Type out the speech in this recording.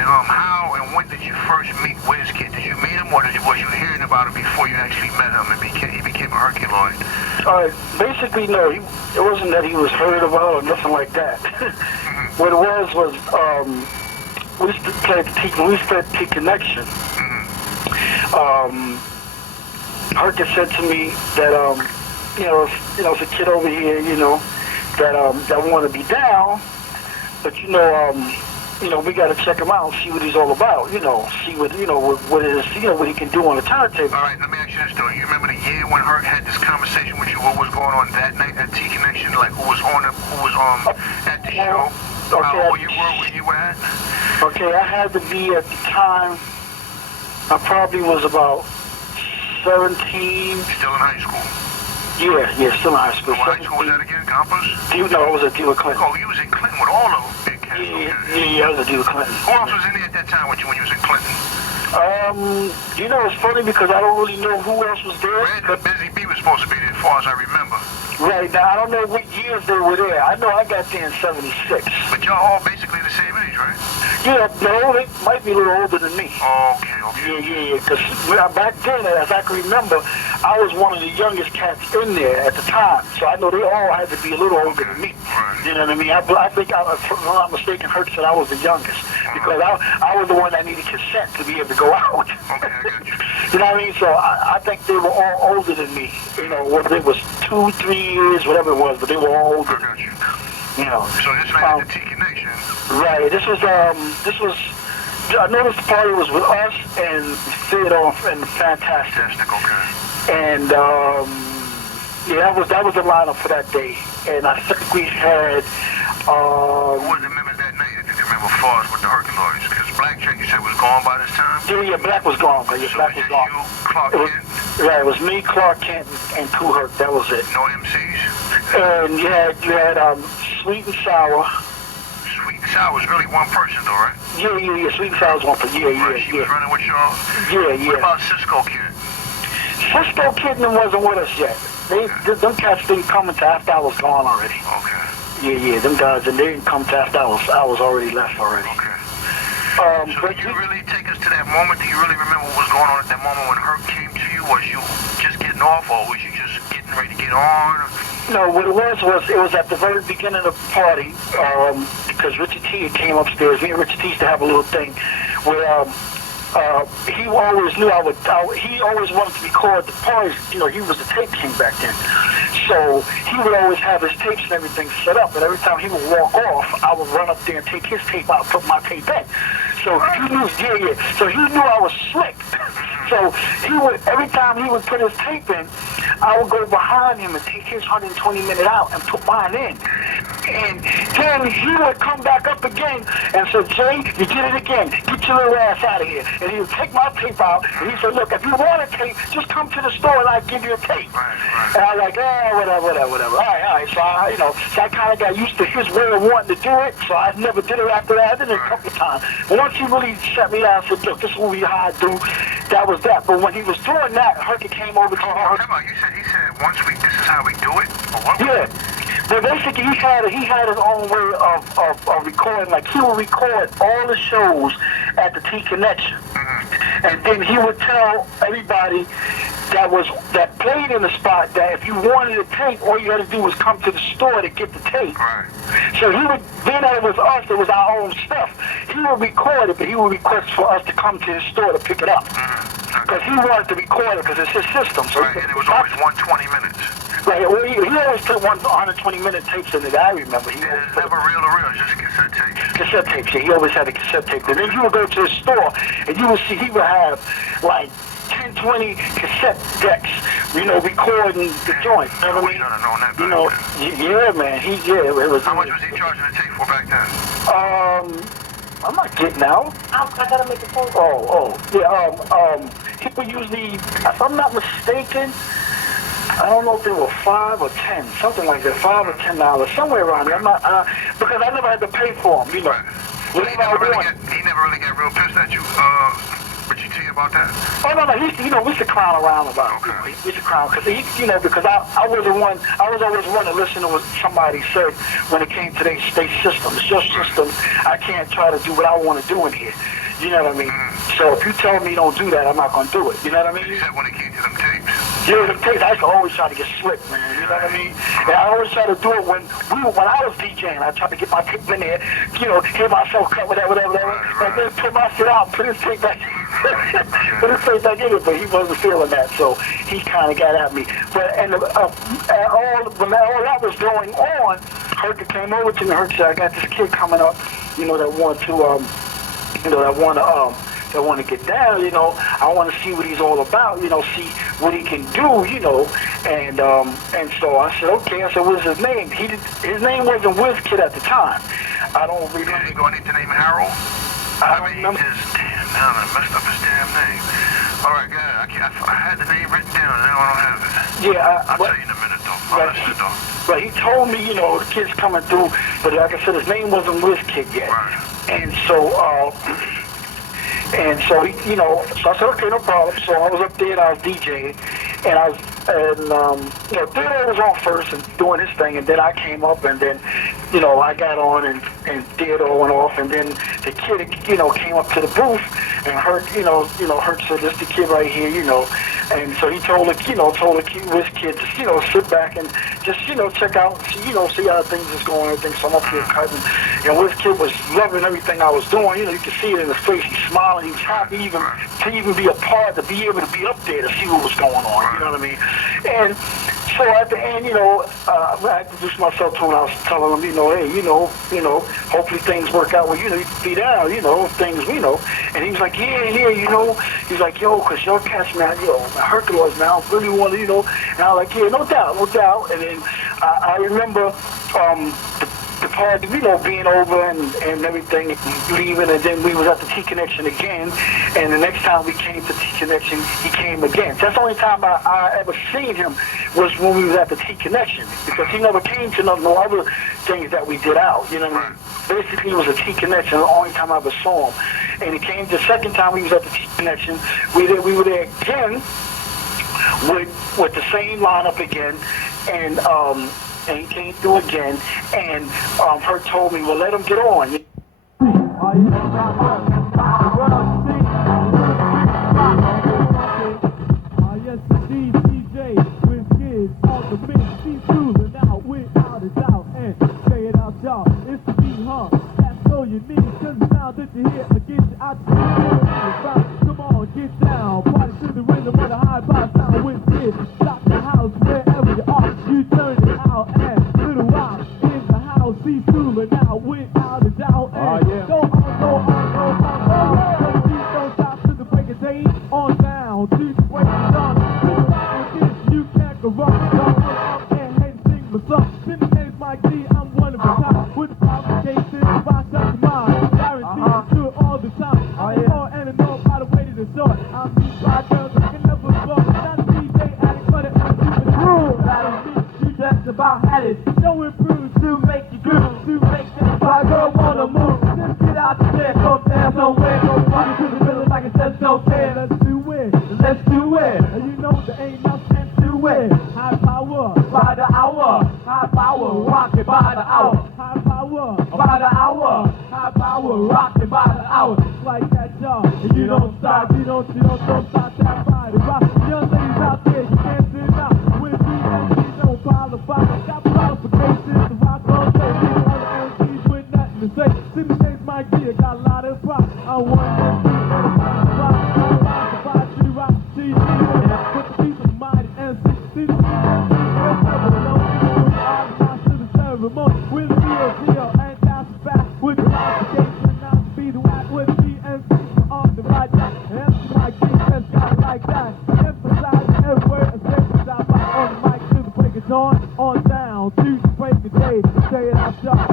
minute. How and when did you first meet Whiz Kid? Did you meet him, or was you hearing about him before you actually met him and he became a Herculord? Basically, no. It wasn't that he was heard about or nothing like that. What it was we used to play T Connection. Herc had said to me that it's a kid over here, that want to be down, but we got to check him out and see what he's all about, see what what he can do on the turntable. All right, let me ask you this though. You remember the year when Herc had this conversation with you? What was going on that night at T Connection? Like who was on it? Who was at the show? Okay, how old you were when you were at? Okay, I had to be at the time. I probably was about 17. Still in high school? Yeah, still in high school. What high school was that again? Campus? No, I was at Dealer Clinton. Oh, you was in Clinton with all of them big cats. Yeah, I was at Dealer Clinton. Who else was in there at that time when you was in Clinton? It's funny because I don't really know who else was there. Red and Busy B was supposed to be there as far as I remember. Right, now I don't know what years they were there. I know I got there in 76. But y'all all basically the same age, right? Yeah, no, they might be a little older than me. Okay. Yeah, because back then, as I can remember, I was one of the youngest cats in there at the time. So I know they all had to be a little older than me. Right. You know what I mean? I think, if I'm not mistaken, Herc said I was the youngest. Because I was the one that needed consent to be able to go out. Okay, I got you. You know what I mean? So I think they were all older than me. Whether it was 2, 3 years, whatever it was, but they were all older. I got you. So this night at the T Connection. Right. This was. I noticed the party was with us and Theodore and Fantastic. Okay. And that was the lineup for that day. And I think we had. Who was the members that night? Did you remember far as with the Herculords? Because Blackjack, you said, was gone by this time? Yeah, Black was gone. But yeah, Black was gone. You, Clark Kent? Right, it was me, Clark Kent, and Kool. That was it. No MCs? And you had Sweet and Sour. Sweet and Sour was really one person, though, right? Yeah. Sweet and Sour was one person. Yeah. She was running with y'all? Yeah. What about Cisco Kid? Cisco Kid wasn't with us yet. Them cats didn't come until after I was gone already. Okay. Yeah, them guys, and they didn't come till after I was already left already. Okay. So can you really take us to that moment? Do you really remember what was going on at that moment when Herc came to you? Was you just getting off, or was you just getting ready to get on? No, what it was at the very beginning of the party, because Richard T came upstairs. Me and Richard T used to have a little thing where he always knew he always wanted to record the parties. He was the tape king back then. So he would always have his tapes and everything set up, and every time he would walk off, I would run up there and take his tape out, put my tape in. So he knew, So he knew I was slick. So every time he would put his tape in, I would go behind him and take his 120-minute out and put mine in. And then he would come back up again and say, Jay, you did it again. Get your little ass out of here. And he would take my tape out, and he said, look, if you want a tape, just come to the store and I'll give you a tape. Right. And I was like, whatever. All right. So I kind of got used to his way of wanting to do it, so I never did it after that. I did it a couple of times. But once he really shut me down and said, look, this is what I do, that was that. But when he was doing that, Herc came over to me. He said, this is how we do it? Or what? Yeah. But basically, he had his own way of recording. Like, he would record all the shows at the T Connection. And then he would tell everybody that played in the spot that if you wanted a tape, all you had to do was come to the store to get the tape. Right. So then it was us, it was our own stuff. He would record it, but he would request for us to come to his store to pick it up. Because he wanted to record it because it's his system. So right, and it was always 120 minutes. Right, well, he always put 120-minute tapes in it, I remember. It was never reel-to-reel, just cassette tapes. Cassette tapes, yeah, he always had a cassette tape. And then you would go to his store, and you would see he would have, like, 10, 20 cassette decks, recording the joint. You know what I mean? Yeah, man. It was. How much was he charging the tape for back then? I'm not getting out. I gotta make a phone call. Yeah, people usually, if I'm not mistaken, I don't know if they were 5 or 10, something like that, $5 or $10, somewhere around there. I'm not, because I never had to pay for them, Right. So he never really got real pissed at you Richie T about that? Oh no, he, we used to clown around about it. Okay. We used to clown because because I was the one. I was always one to listen to what somebody said when it came to their state system. It's your system. I can't try to do what I want to do in here. You know what I mean? So if you tell me don't do that, I'm not gonna do it. You know what I mean? You said when it came to them tapes. Yeah, them tapes. I used to always try to get slick, man. You know what I mean? And I always try to do it when I was DJing. I tried to get my tape in there, hear myself cut, whatever, and then put my shit out, put his tape back. Put his tape back in it, but he wasn't feeling that, so he kind of got at me. But when all that was going on, Herc came over to me. Herc said, "I got this kid coming up, that want to get down, I want to see what he's all about, see what he can do, and so I said, okay. I said, what's his name? His name wasn't Whiz Kid at the time. I don't remember. Did he go underneath the name Harold? I messed up his damn name. All right, good. I had the name written down, and I don't have it. Yeah, I'll tell you in a minute, though. But he told me, the kid's coming through, but like I said, his name wasn't Whiz Kid yet. Right. And so he, so I said, okay, no problem. So I was up there and I was DJing, and Theodore was on first and doing his thing, and then I came up, and then, I got on, and Theodore went off, and then the kid, came up to the booth, and Herc, Herc said, this the kid right here, and so he told the kid, Whiz Kid, just, sit back and just, check out, see how things is going, everything. So I'm up here cutting, and Whiz Kid was loving everything I was doing. You could see it in his face. He's smiling. He was happy to even be a part, to be able to be up there to see what was going on. You know what I mean? And so at the end, I introduced myself to him. I was telling him, hey, hopefully things work out. Well, you can be down, things, And he was like, yeah, he's like, yo, because your cats, man, Herculords, man, I really want to, And I was like, yeah, no doubt. And then I remember the party, being over and everything, leaving, and then we was at the T-Connection again, and the next time we came to T-Connection, he came again. That's the only time I ever seen him was when we was at the T-Connection, because he never came to no other things that we did out, Basically, it was a T-Connection, the only time I ever saw him. And he came the second time we was at the T-Connection, we were there again with the same lineup again, and he came through again, and Herc told me, well, let him get on. Yes, indeed, DJ, Whiz Kid, all the big C-Cruising out without a doubt, and say it out, y'all, it's the beat, that's so unique, cause now that you're here, I get you out the beat, come on, get down, party to the rhythm of the high-five sound, Whiz Kid, stop the house wherever you are, you turn it out, and little out in the house, C-Cruising out without a doubt, and go on, don't stop to the break of day, on down, to the break of dawn, you can't go wrong, don't up and hate to sing my song, in the name's Mike D, I'm one of the top, with the complications, if I shut your mind, guaranteed to do it all the time, and I know by the way to the short, I'm these fly girls, I can never fall, not a DJ addict, but an MC with the rule, that'll be, you just about had it, no improve to make you groove, to make this fly girl wanna move, just get out the chair, go down somewhere, go party to the middle like a Cisco Kid, let's do it, and you know there ain't nothing to it, high power, by the hour, high power, rockin' by the hour, high power, by the hour, high power, rockin' by the hour, like that y'all, and you don't stop, you don't stop that body, rock, young ladies out there, you can't sit out, with me, MCs don't qualify, got qualifications to rock all day, these other MCs with nothing to say, see the name's Mike D, I got a lot of pride, I want MC, with the real and that's the fact, with the obligation not to be the whack, with the MC on the right track, and MC Mike D just got it like that, emphasizing every word and sentence I write on the mic to the break of dawn, on down to the break of day, say it out, y'all.